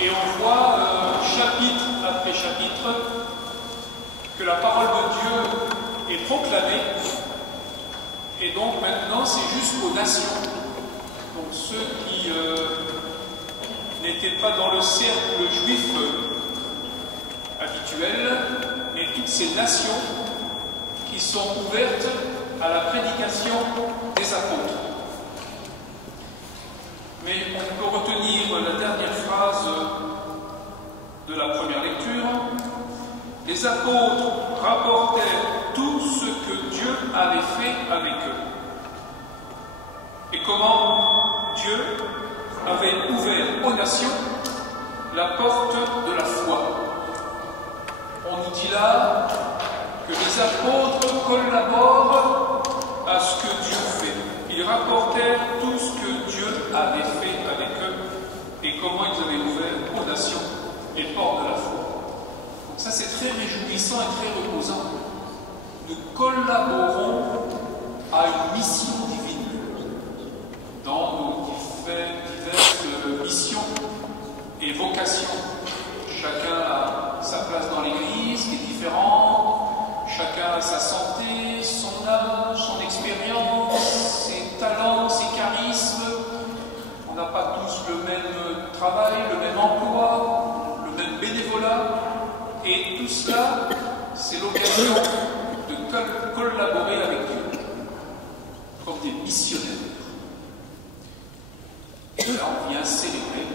Et on voit chapitre après chapitre que la parole de Dieu est proclamée. Et donc maintenant c'est jusqu'aux nations. Donc ceux qui n'étaient pas dans le cercle juif habituel, et toutes ces nations qui sont ouvertes à la prédication des apôtres. Mais on peut retenir la dernière phrase de la première lecture. Les apôtres rapportèrent tout ce que Dieu avait fait avec eux et comment Dieu avait ouvert aux nations la porte de la foi. On nous dit là que les apôtres collaborent à ce que Dieu fait. Ils rapportèrent tout ce que Dieu avait fait avec eux et comment ils avaient ouvert aux nations les portes de la foi. Donc ça c'est très réjouissant et très reposant. Nous collaborons à une mission divine dans nos diverses missions et vocations. Chacun a sa place dans l'Église qui est différente, chacun a sa santé, son âge, son expérience, ses talents, ses charismes. On n'a pas tous le même travail, le même emploi, le même bénévolat. Et tout cela, c'est l'occasion de collaborer avec Dieu, comme des missionnaires. Et là, on vient célébrer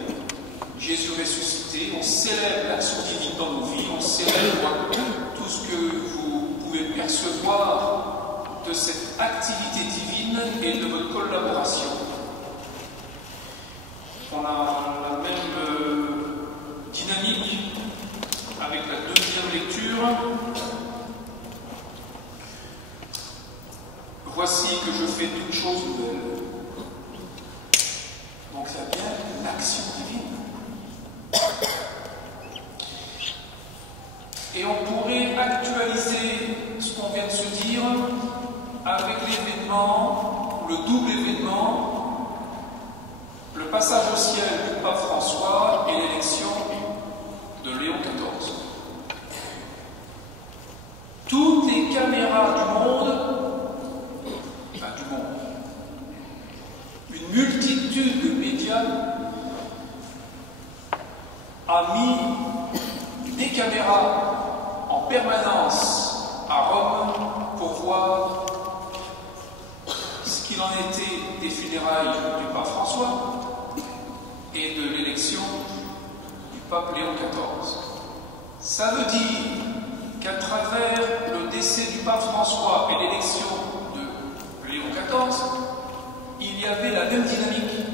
Jésus ressuscité, on célèbre l'action divine dans nos vies, on célèbre tout ce que vous pouvez percevoir de cette activité divine et de votre collaboration. On a la même dynamique avec la deuxième lecture. Voici que je fais toutes choses nouvelles. Donc il y a bien une action divine. Et on pourrait actualiser ce qu'on vient de se dire avec l'événement, le double événement, le passage au ciel du pape François et l'élection de Léon XIV. Toutes les caméras du monde, une multitude de médias a mis des caméras en permanence à Rome pour voir ce qu'il en était des funérailles du pape François et de l'élection du pape Léon XIV. Ça veut dire qu'à travers le décès du pape François et l'élection de Léon XIV, il y avait la même dynamique.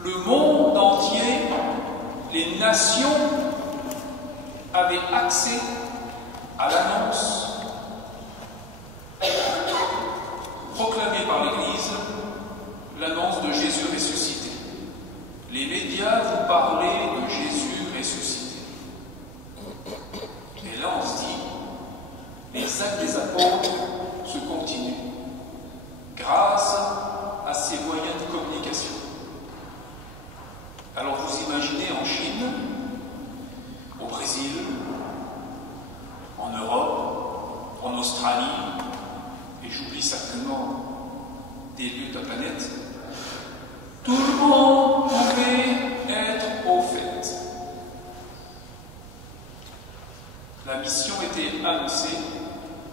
Le monde entier, les nations avaient accès à l'annonce proclamée par l'Église, l'annonce de Jésus ressuscité. Les médias vous parlaient de Jésus ressuscité. Et là on se dit, les actes des apôtres se continuent grâce à ces moyens de communication. Alors vous imaginez en Chine, au Brésil, en Europe, en Australie, et j'oublie certainement des lieux de la planète, tout le monde pouvait être au fait. La mission était annoncée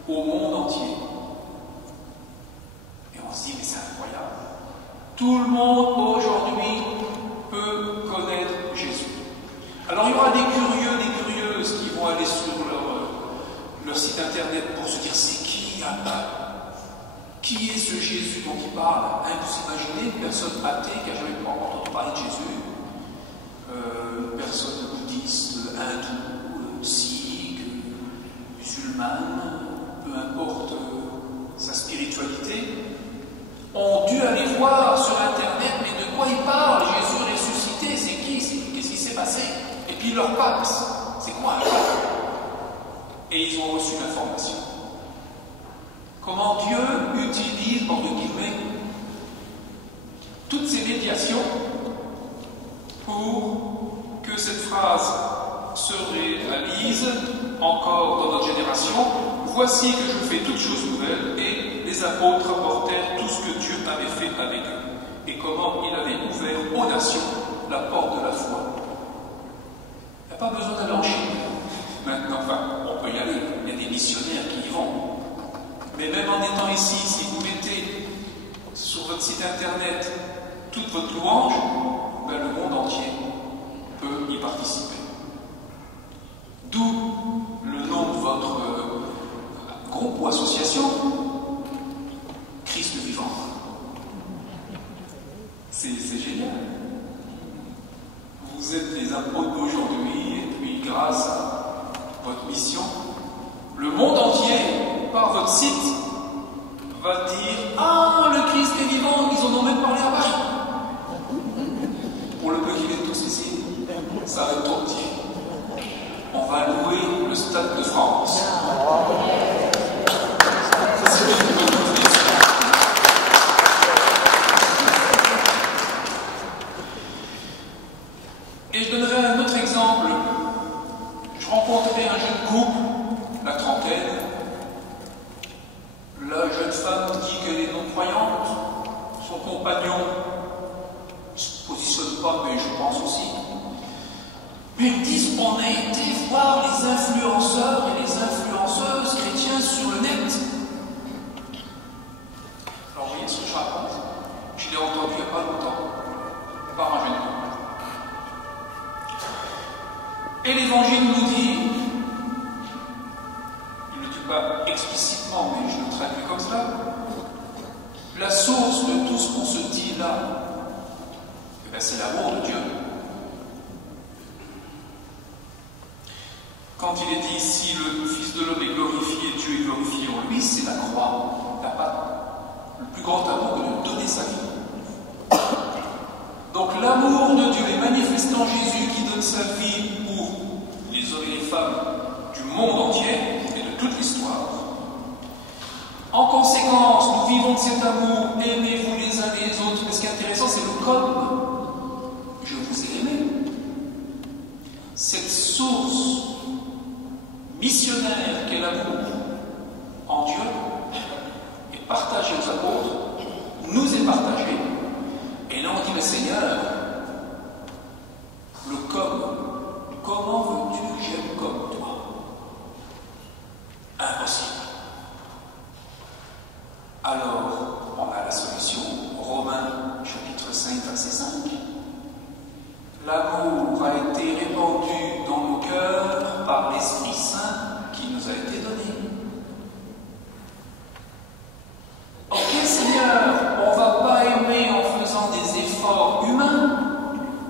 au monde entier. Et on se dit, mais c'est incroyable. Tout le monde aujourd'hui peut connaître Jésus. Alors il y aura des curieux, des curieuses qui vont aller sur leur site internet pour se dire, c'est qui est ce Jésus dont il parle? Vous imaginez une personne athée qui n'a jamais entendu parler de Jésus, une personne bouddhiste, hindoue, sikh, musulmane, peu importe sa spiritualité, ont dû aller voir sur internet, mais de quoi il parle? Jésus ressuscité, c'est qui? Qu'est-ce qui s'est passé? Et puis il leur passe, c'est quoi? Et ils ont reçu l'information. Comment Dieu utilise, entre guillemets, toutes ces médiations pour cette phrase se réalise encore dans notre génération. Voici que je fais toutes choses nouvelles, et les apôtres rapportèrent tout ce que Dieu avait fait avec eux, et comment il avait ouvert aux nations la porte de la foi. Il n'y a pas besoin d'aller en Chine. Maintenant, enfin, on peut y aller, il y a des missionnaires qui y vont. Mais même en étant ici, si vous mettez sur votre site internet toute votre louange, ben le monde entier peut y participer. D'où le nom de votre groupe ou association, Christ vivant. C'est génial. Vous êtes les apôtres d'aujourd'hui, et puis grâce à votre mission, le monde entier, par votre site, va dire « Ah, le Christ est vivant, ils en ont même parlé à Paris !» Pour le peu qu'ils viennent tous ici, ça va être trop petit. On va louer le Stade de France. Et je donnerai un autre exemple. Je rencontrais un jeune couple, la trentaine. La jeune femme dit qu'elle est non-croyante. Son compagnon ne se positionne pas, mais je pense aussi. Mais ils me disent, on a été voir les influenceurs et les influenceuses chrétiens sur le net. Alors vous voyez ce que je raconte? Je l'ai entendu il n'y a pas longtemps, par un jeune couple. Et l'Évangile nous dit, il ne dit pas explicitement, mais je le traduis comme cela, la source de tout ce qu'on se dit là, eh bien, c'est l'amour de Dieu. Quand il est dit, si le Fils de l'homme est glorifié, Dieu est glorifié en lui, c'est la croix. Il n'y a pas le plus grand amour que de donner sa vie. Donc l'amour de Dieu est manifesté en Jésus qui donne sa vie pour les hommes et les femmes du monde entier et de toute l'histoire. En conséquence, nous vivons de cet amour, aimez-vous les uns les autres. Mais ce qui est intéressant, c'est le comme. Je vous ai aimé. Cette source missionnaire qu'est l'amour en Dieu est partagée aux apôtres, nous est partagée. Et là on dit, mais Seigneur, le comme, comment veux-tu que j'aime comme toi? Impossible. Alors, on a la solution, Romains chapitre 5, verset 5. L'amour a été répandu dans nos cœurs par l'Esprit Saint qui nous a été donné. Ok Seigneur, on ne va pas aimer en faisant des efforts humains,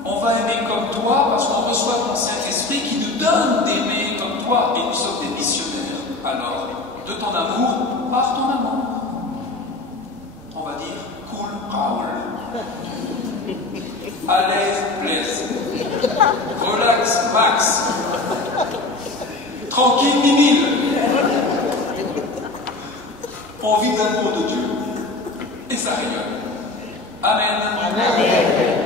on va aimer comme toi parce qu'on reçoit ton Saint-Esprit qui nous donne d'aimer comme toi et nous sommes des missionnaires. Alors, de ton amour, par ton amour. On va dire cool Raoul. À l'aise, Blaise. Relax, Max. Tranquille, Mimile. On vit l'amour de Dieu. Et ça rigole. Amen. Amen.